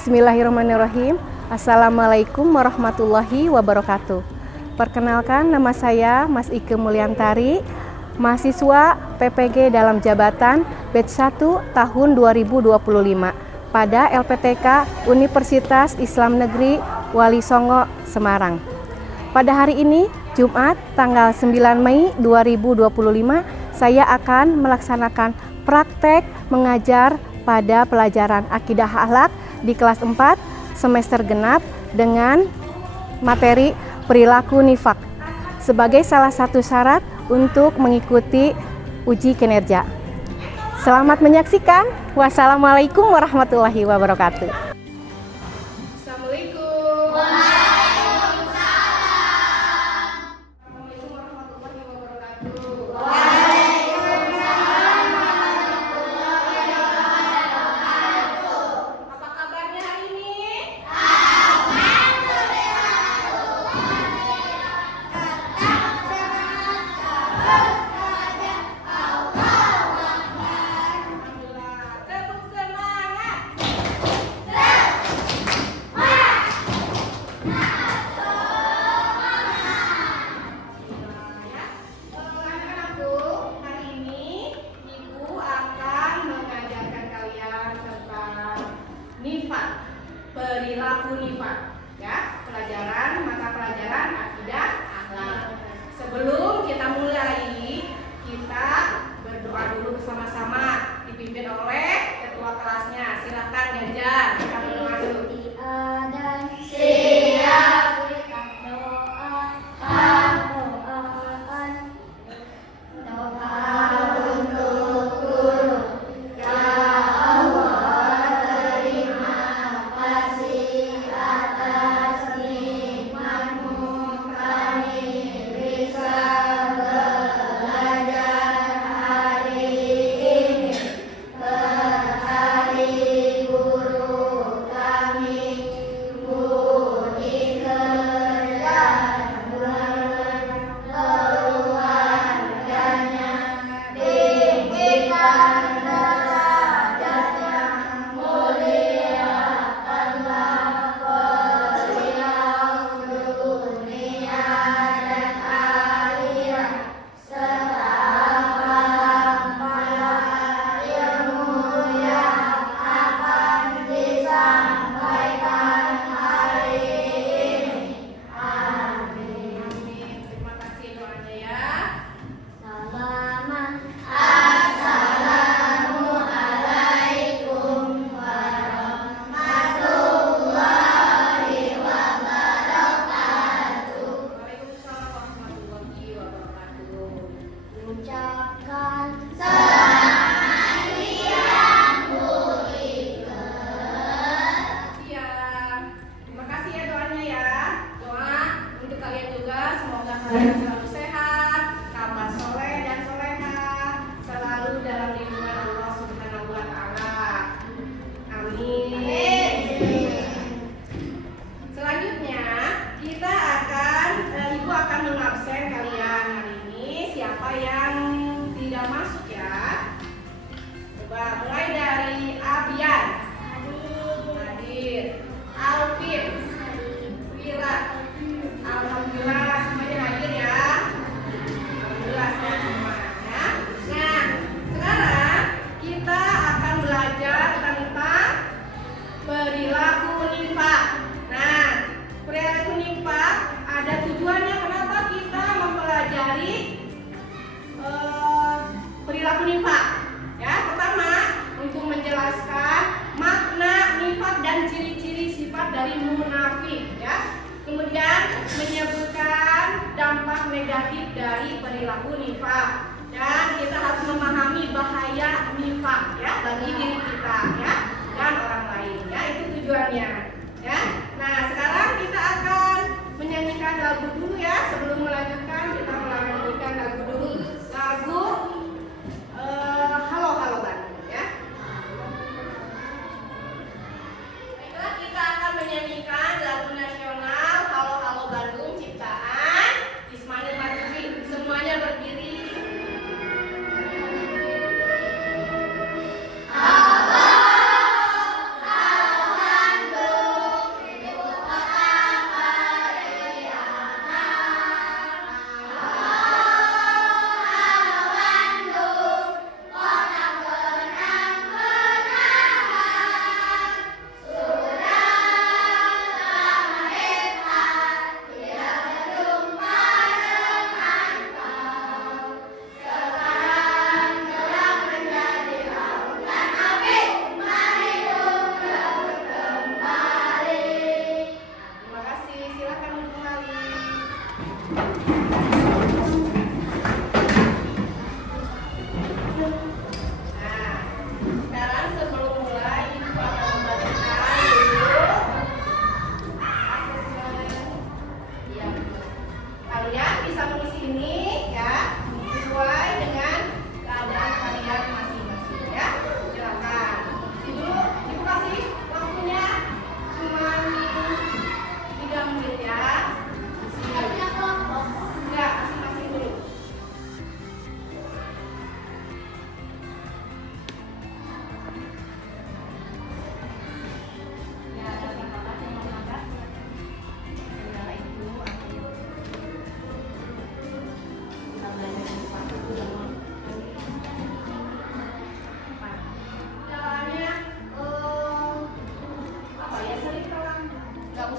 Bismillahirrahmanirrahim. Assalamualaikum warahmatullahi wabarakatuh. Perkenalkan, nama saya Mas Ike Mulyantari, mahasiswa PPG dalam jabatan batch 1 tahun 2025 pada LPTK Universitas Islam Negeri Wali Songo, Semarang. Pada hari ini, Jumat tanggal 9 Mei 2025, saya akan melaksanakan praktek mengajar pada pelajaran Akidah Akhlak di kelas 4 semester genap dengan materi perilaku nifak sebagai salah satu syarat untuk mengikuti uji kinerja. Selamat menyaksikan. Wassalamualaikum warahmatullahi wabarakatuh. Perilaku nifak, ya, pelajaran mata pelajaran akidah akhlak. Sebelum kita mulai, kita berdoa dulu bersama-sama dipimpin oleh ketua kelasnya. Silakan diajar, kita berdoa dulu. Selalu sehat, tambah soleh dan soleha, selalu dalam lindungan Allah Subhanahu wa Ta'ala. Amin. Selanjutnya, Ibu akan mengabsen kalian hari ini. Siapa yang tidak masuk ya? Coba mulai dari Abian, Hadir, Alvin, Wira. Alhamdulillah semuanya hadir ya. Alhamdulillah sehat semua ya. Nah, sekarang kita akan belajar tentang perilaku nifak. Nah, perilaku nifak ada tujuannya. Kenapa kita mempelajari perilaku nifak? Ya, pertama untuk menjelaskan makna nifak dan ciri-ciri sifat dari munafik ya. Kemudian menyebutkan dampak negatif dari perilaku nifak, dan kita harus memahami bahaya nifak ya bagi diri kita ya dan orang lain ya, itu tujuannya ya. Nah, sekarang kita akan menyanyikan lagu dulu ya. Sebelum melanjutkan, kita menyanyikan lagu dulu, lagu Halo Halo Bandung ya.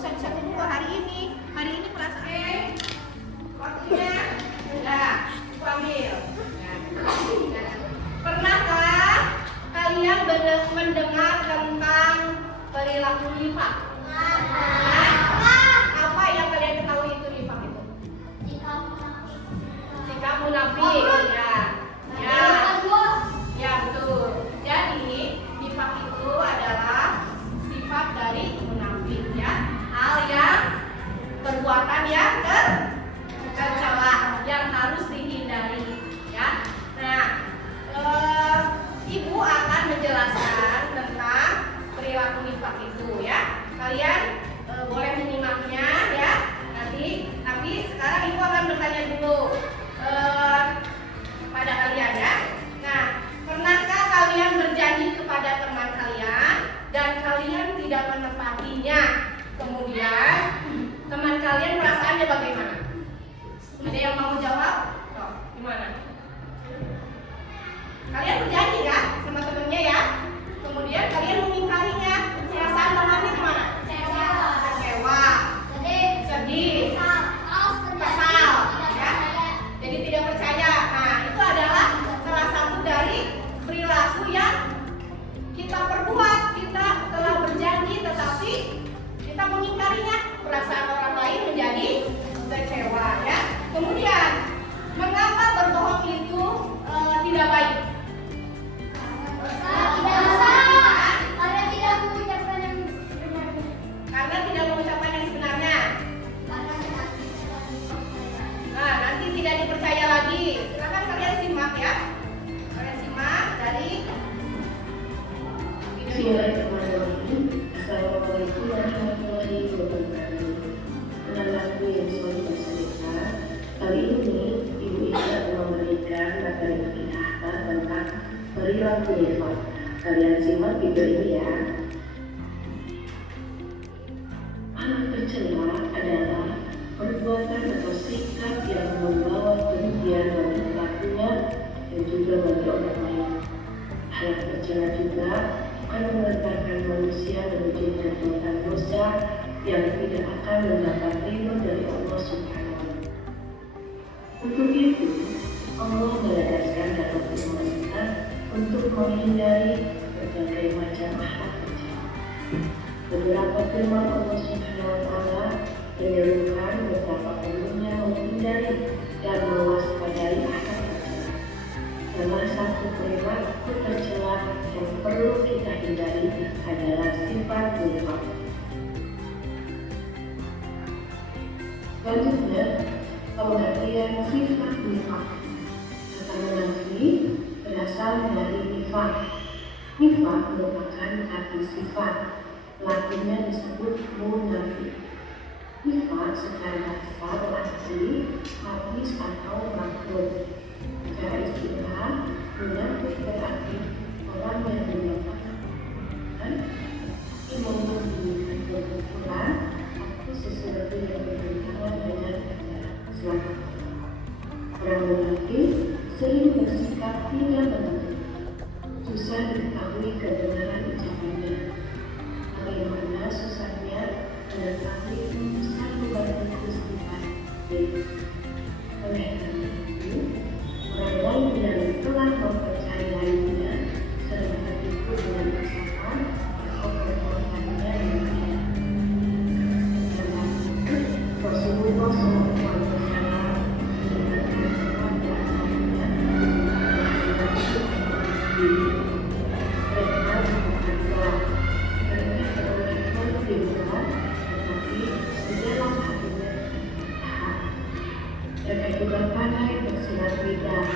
usah dulu hari ini perasaan waktunya udah panggil. Pernahkah kalian mendengar tentang perilaku nifak? Apa yang kalian ketahui itu nifak itu? Sikap munafik. Ya betul. Jadi nifak itu adalah sifat dari munafik ya. Hal yang perbuatan yang tercela yang harus dihindari ya. Nah, Ibu akan menjelaskan tentang perilaku nifak itu ya. Kalian boleh menyimaknya ya. Tapi sekarang Ibu akan bertanya dulu pada kalian ya. Nah, pernahkah kalian berjanji kepada teman kalian dan kalian tidak menepatinya? Kemudian teman kalian perasaannya bagaimana? Ada yang mau jawab? Gimana? Kalian berjanji kan sama temennya ya? Kemudian kalian mengingkarinya. Perasaan temannya gimana? Kecewa, sedih, kesal, ya? Jadi tidak percaya. Nah, itu adalah salah satu dari perilaku yang kita perbuat. Kita telah berjanji tetapi kita mengingkarinya. Perasaan orang lain menjadi kecewa ya. Kemudian mengapa berbohong itu tidak baik? Karena tidak mengucapkan yang sebenarnya. Nah, nanti tidak dipercaya lagi. Silakan kalian simak ya. Kalian simak dari Bismillahirrahmanirrahim. Assalamualaikum warahmatullahi wabarakatuh. Anak-anakku yang selalu bersedekah, kali ini Ibu Ida memberikan materi pengetahuan tentang perilaku nifak. Kalian simak video ini ya. Anak tercela adalah perbuatan atau sikap yang membawa kerugian bagi pelakunya dan juga bagi orang lain. Hal yang tercela juga akan mengantarkan manusia menuju perbuatan dosa yang tidak akan mendapat ridho dari Allah Subhanahu wa Ta'ala. Untuk itu, Allah menegaskan dalam firman-Nya untuk menghindari berbagai macam akhlak tercela. Beberapa firman Allah Subhanahu wa Ta'ala menyerukan betapa perlunya menghindari dan mewaspadai akhlak tercela. Salah satu perilaku tercela yang perlu kita hindari adalah sifat nifak. Selanjutnya, pengertian sifat nifak. Kata munafik berasal dari nifak. Nifak merupakan arti sifat. Latinnya disebut munafik. Nifak secara bahasa berarti habis atau bangkrut. Secara istilah, munafik berarti orang yang menyatakan memperdulikan kebetulan atau sesuatu yang bertentangan dengan Islam. Orang munafik sering bersikap tidak benar, susah diketahui kebenaran ucapannya. Bagaimana susahnya mengetahui satu batu sifat. Oleh karena itu, orang lain yang telah mempercayainya sering tertipu dengan ucapan atau perbuatannya yang tidak. Karena itu, Rasulullah SAW mengingatkan kepada anaknya mereka bukanlah mereka terlihat dibuat, tetapi di dalam hatinya mereka juga pandai bersilat lidah.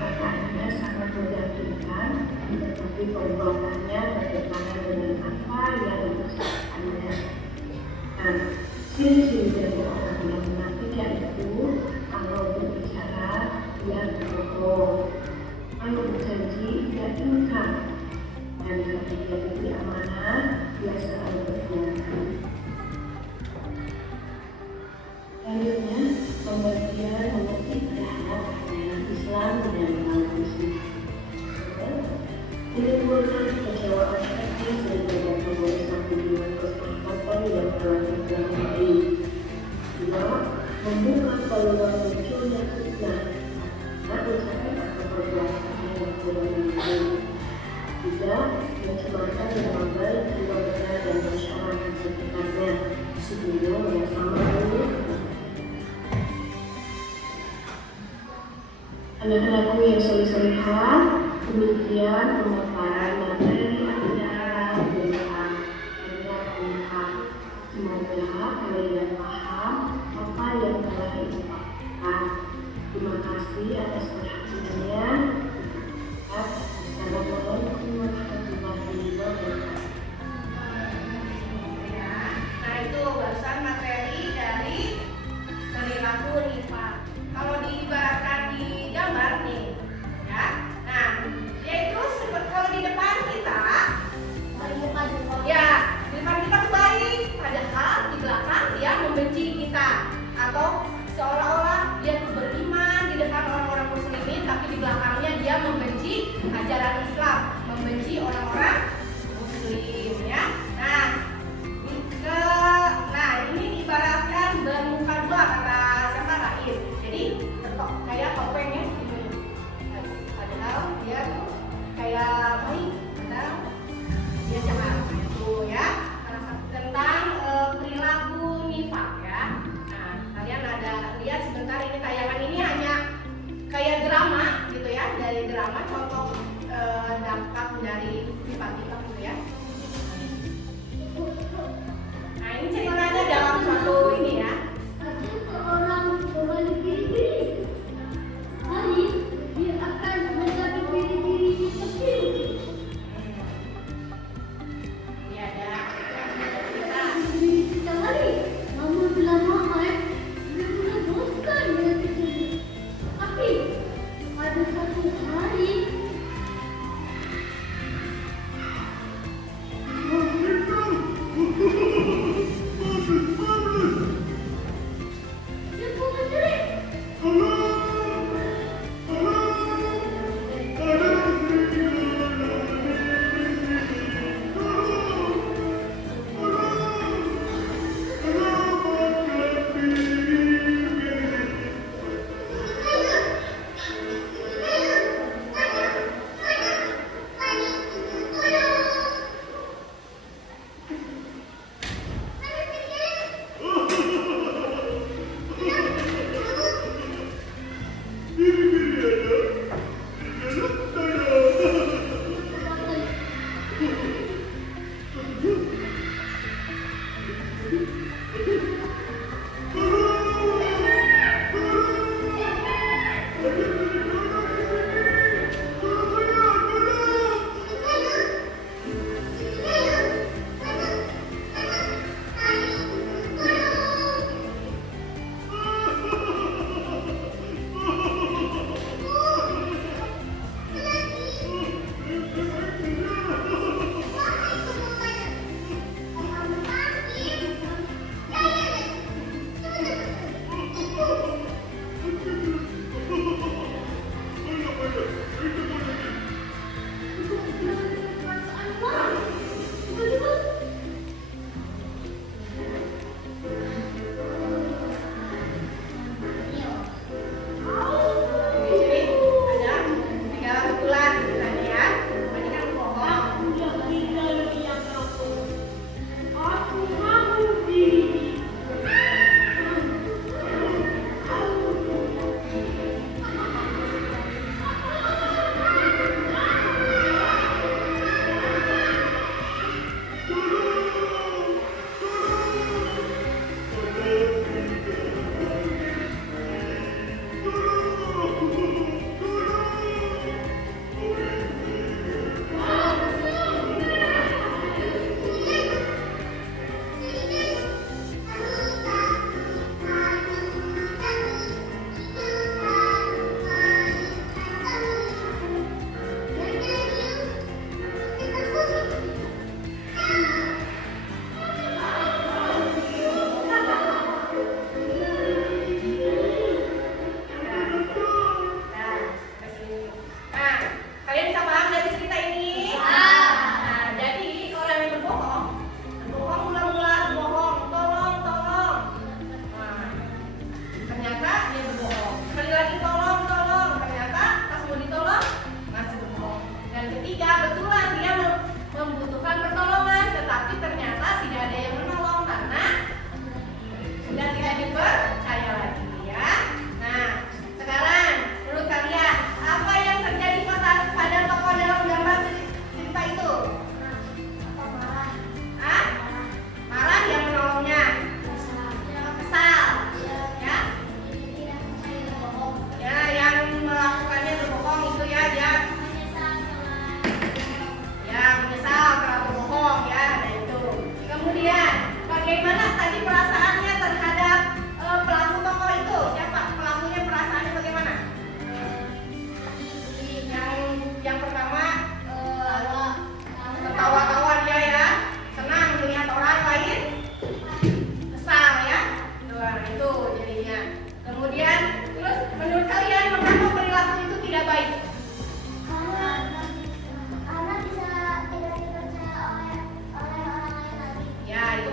Perkataannya sangat meyakinkan, tetapi perbuatannya bertentangan dengan apa yang diucapkannya. Nah, ciri-ciri dari orang yang munafik yaitu kalau berbicara dia berbohong, kalau berjanji dia ingkar, dan kalau dia diberi amanah dia selalu berkhianat. Selanjutnya, pengertian mengerti terhadap ajaran Islam dan Al-Muslim. Menimbulkan kecewaan hati sehingga membuat satu dengan kesepakatan yang telah peluang munculnya fitnah karena ucapan atau perbuatan yang kurang menunjukkan. Juga mencemarkan nama baik keluarga dan masyarakat sekitarnya sehingga yang sama menyebutkan. Anak-anakku yang soleh-solehah, demikian pemaparan materi acara tentang pernikahan. Semoga kalian paham apa yang telah disampaikan. Terima kasih atas perhatiannya. Assalamualaikum warahmatullahi wabarakatuh. Nah, itu barusan materi dari perilaku nifak. Kalau diibaratkan di gambar nih, ya. Nah, yaitu seperti kalau di depan kita, ya, di depan kita baik, padahal di belakang dia membenci kita, atau seolah-olah dia tuh beriman di depan orang-orang muslimin, tapi di belakangnya dia membenci ajaran Islam, membenci orang-orang muslim, ya. Nah, ini diibaratkan bermuka dua kata siapa Rahim.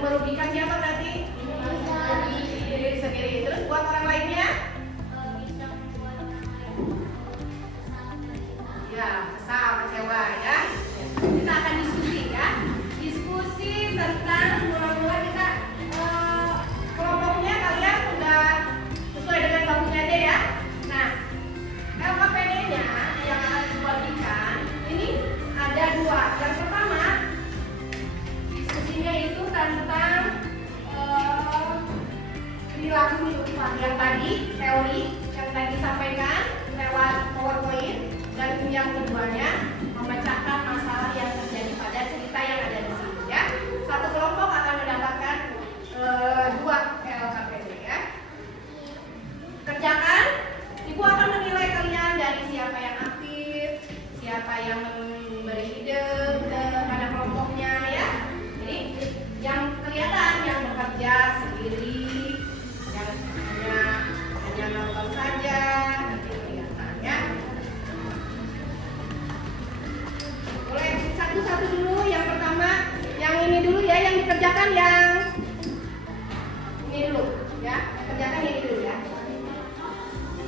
merugikan siapa berarti? Diri sendiri. Terus buat orang lainnya? Ya, kesal, kecewa ya. Kita akan diskusi ya. Diskusi tentang mula-mula kita kelompoknya kalian udah sesuai dengan bakunya aja ya. Nah, LKPD-nya yang akan dibagikan ini ada dua. Yang pertama diskusinya itu tentang perilaku yang tadi teori yang tadi disampaikan lewat PowerPoint, dan yang keduanya memecahkan masalah yang terjadi pada cerita yang ada di sini ya. Satu kelompok akan mendapatkan 2 LKPD ya. Kerjakan, Ibu akan menilai kalian dari siapa yang aktif, siapa yang memberi ide pada kelompoknya ya. Jadi yang kelihatan yang bekerja sendiri, yang hanya nonton saja, nanti kelihatan ya. Boleh satu-satu dulu. Yang pertama, yang ini dulu ya, yang dikerjakan yang ini dulu ya. Kerjakan ini dulu ya.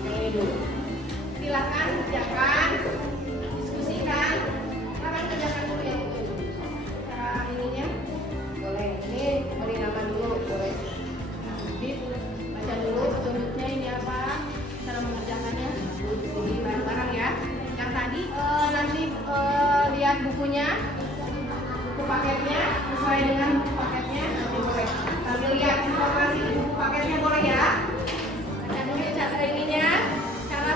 Yang ini dulu. Silakan kerjakan, diskusikan. Silakan kerjakan dulu yang ini. Cara ininya boleh. Ini beri nama dulu boleh. Nanti baca dulu petunjuknya ini apa, cara mengerjakannya. Jadi bareng-bareng ya. Yang tadi nanti lihat bukunya, buku paketnya sesuai dengan buku paketnya nanti boleh. Sambil lihat informasi di buku paketnya boleh ya. Baca dulu cara ininya, cara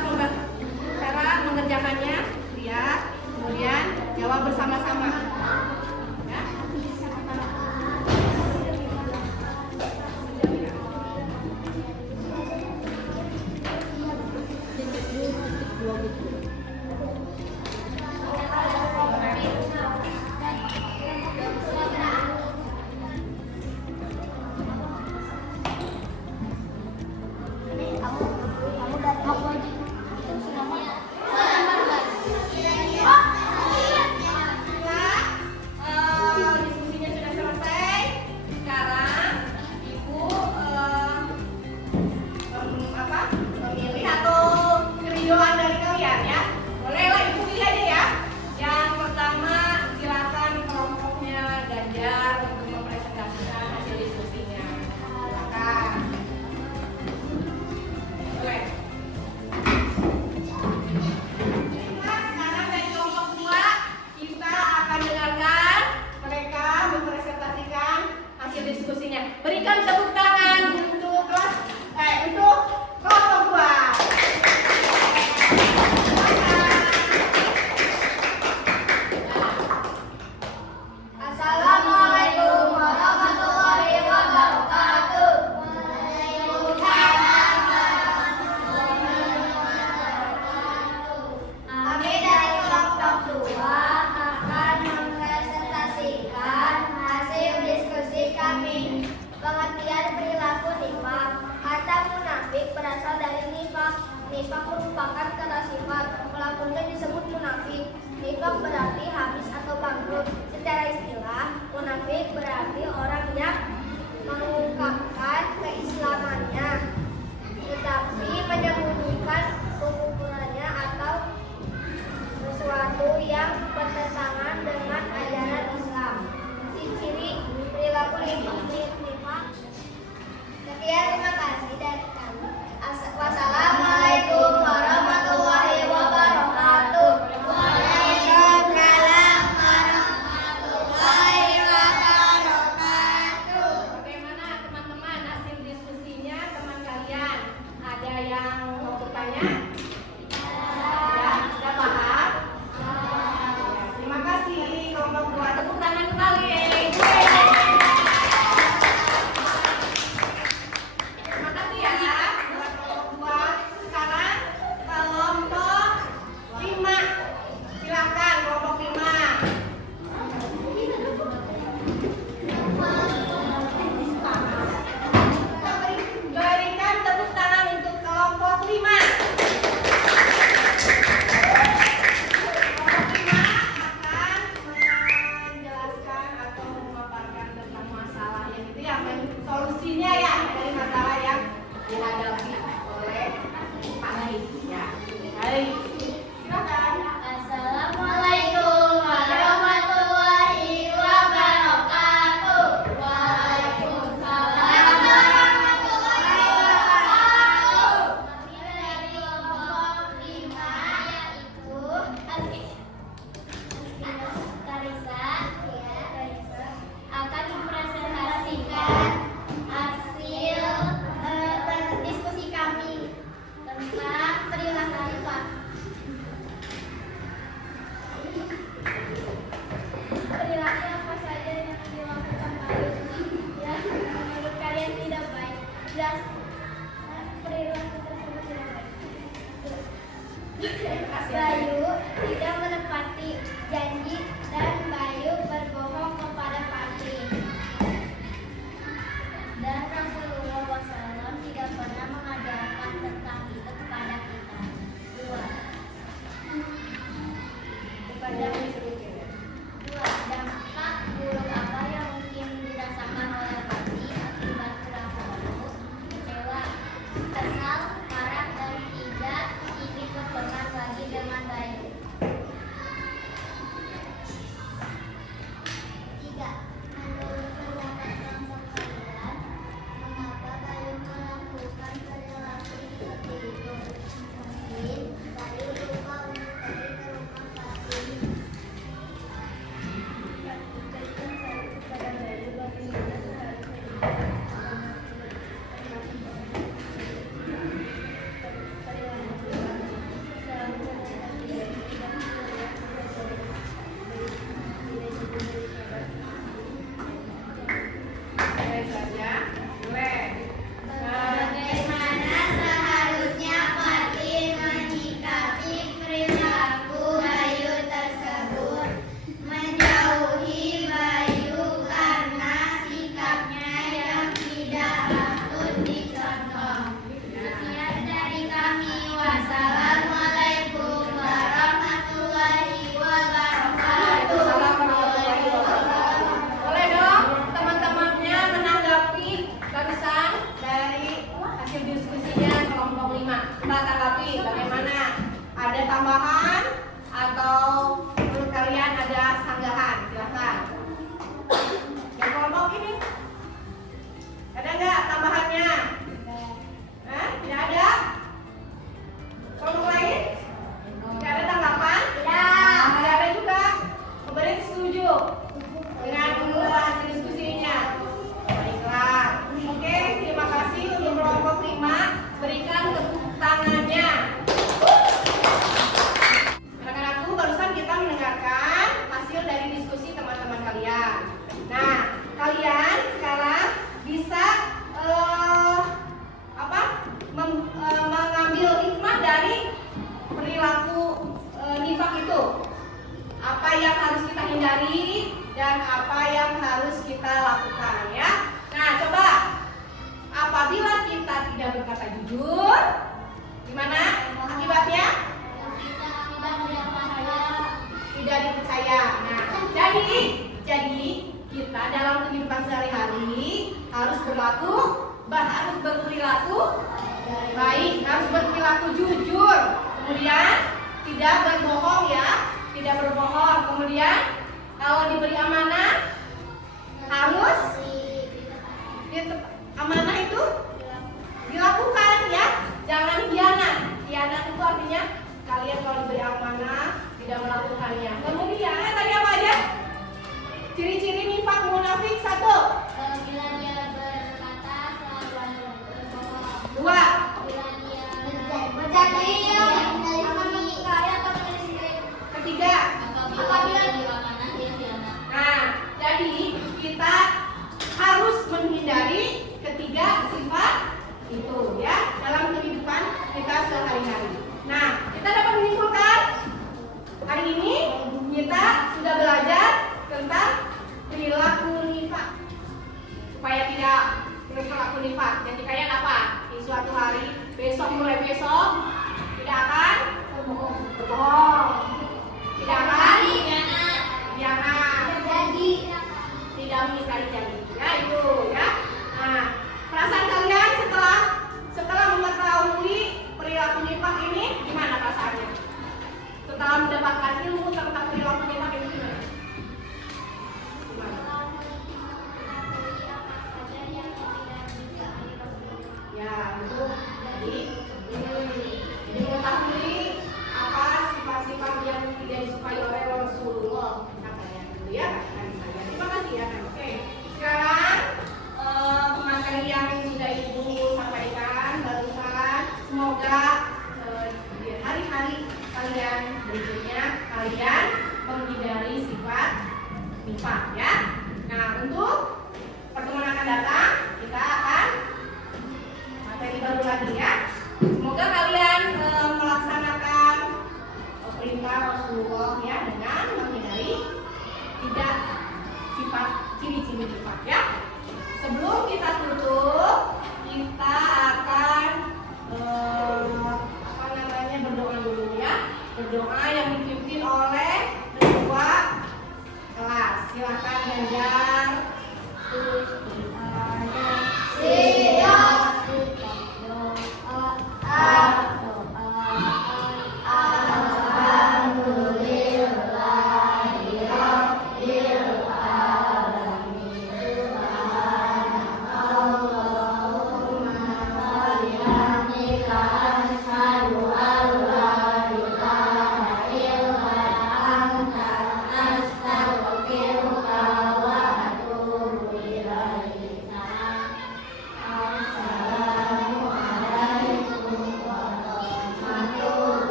mengerjakannya, lihat, kemudian jawab bersama-sama. Ya. Diskusinya sudah selesai. Sekarang Ibu memilih atau kevideoan dari kalian ya. Bolehlah Ibu pilih aja ya. Yang pertama silakan kelompoknya Ganjar untuk mempresentasikan hasil diskusinya. Silakan. Boleh. Sekarang dari kelompok 2 kita akan dengarkan mereka mempresentasikan hasil diskusinya. Berikan tepuk tangan untuk untuk kelompok 2. Assalamualaikum warahmatullahi wabarakatuh. Kami dari kelompok 2 akan mempresentasikan hasil diskusi kami. Pengertian perilaku nifaq. Kata munafik berasal dari nifaq. Nifaq merupakan kata sifat. Pelakunya disebut munafik. Nifaq berarti habis atau bangkrut. Secara istilah, munafik berarti orang yang mengungkapkan keislamannya, tetapi menyembunyikan kekufurannya atau sesuatu yang bertentangan dengan ajaran Islam. Ciri perilaku nifaq. Sekian, terima kasih dari kami. Wassalamualaikum warahmatullahi wabarakatuh. Waalaikumsalam warahmatullahi wabarakatuh. solusinya ya dari masalah yang dihadapi oleh Pak Hari. Ya, baik. Silakan. Assalamualaikum warahmatullahi wabarakatuh. Waalaikumsalam warahmatullahi wabarakatuh. Kami dari kelompok 5 yaitu Karisa akan mempresentasikan hasil diskusi kami tentang perilaku nifaq. Perilaku apa saja yang dilakukan baik yang menurut kalian tidak baik? Jelas perilaku tersebut tidak baik. Bayu tidak menepati janji dan Bayu berbohong kepada Fatih. Dan Rasulullah SAW tidak pernah mengajarkan tentang itu kepada kita. 2. Dampak buruk apa yang mungkin dirasakan oleh Fatih akibat perilaku itu? Kecewa, kesal, marah, dan tidak ingin berteman lagi dengan Bayu. 3. Menurut pendapat kelompok kalian, mengapa Bayu melakukan perilaku seperti itu? Mungkin Bayu lupa untuk pergi ke rumah Fatih. Berikan saya kepada Bayu bagaimana seharusnya bagaimana seharusnya Fatih menyikapi perilaku Bayu tersebut? Menjauhi Bayu karena sikapnya yang tidak patut dicontoh. Sekian dari kami. Wassalamualaikum warahmatullahi wabarakatuh. Boleh dong teman-temannya menanggapi barusan dari hasil diskusinya kelompok 5. Kita tanggapi bagaimana? Ada tambahan atau menurut kalian ada sanggahan? Silakan. Yang kelompok ini ada nggak tambahannya? Tidak ada? Kelompok lain? Tidak ada tanggapan? Tidak ada juga. Kemudian setuju dengan hasil diskusinya. Baiklah. Oke, terima kasih untuk kelompok 5. Berikan tepuk tangannya. Anak-anakku, barusan kita mendengarkan hasil dari diskusi teman-teman kalian. Nah, kalian sekarang bisa mengambil hikmah dari perilaku nifaq itu. Apa yang harus kita hindari dan apa yang harus kita lakukan ya. Nah, coba apabila kita tidak berkata jujur, gimana akibatnya? Tidak dipercaya. Nah, jadi kita dalam kehidupan sehari-hari harus berperilaku baik, harus berperilaku jujur. Kemudian tidak berbohong ya, tidak berbohong. Kemudian kalau diberi amanah harus amanah itu dilakukan ya, jangan khianat. Khianat itu artinya kalian kalau diberi amanah tidak melakukannya. Kemudian tadi apa aja? Ciri-ciri nifaq munafik 1. Bila dia berkata selalu berbohong. 2. Bila dia berjanji akan kaya atau miskin. 3. Apabila dia amanah dia khianat. Nah, jadi kita harus menghindari ketiga sifat itu ya dalam kehidupan kita sehari-hari. Nah, kita dapat menyimpulkan hari ini kita sudah belajar tentang perilaku nifaq supaya tidak perilaku nifaq. Jadi kayak apa? Di suatu hari mulai besok tidak akan berbohong, tidak akan khianat, tidak mengingkari janji. Ya itu ya. Nah, akan datang kita akan materi baru lagi ya. Semoga kalian melaksanakan perintah Rasulullah ya dengan menghindari tidak sifat ciri-ciri sifat ya. Sebelum kita tutup, kita akan berdoa dulu ya. Berdoa yang dipimpin oleh ketua kelas. Silakan Ganjar.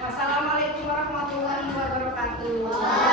Wassalamualaikum warahmatullahi wabarakatuh.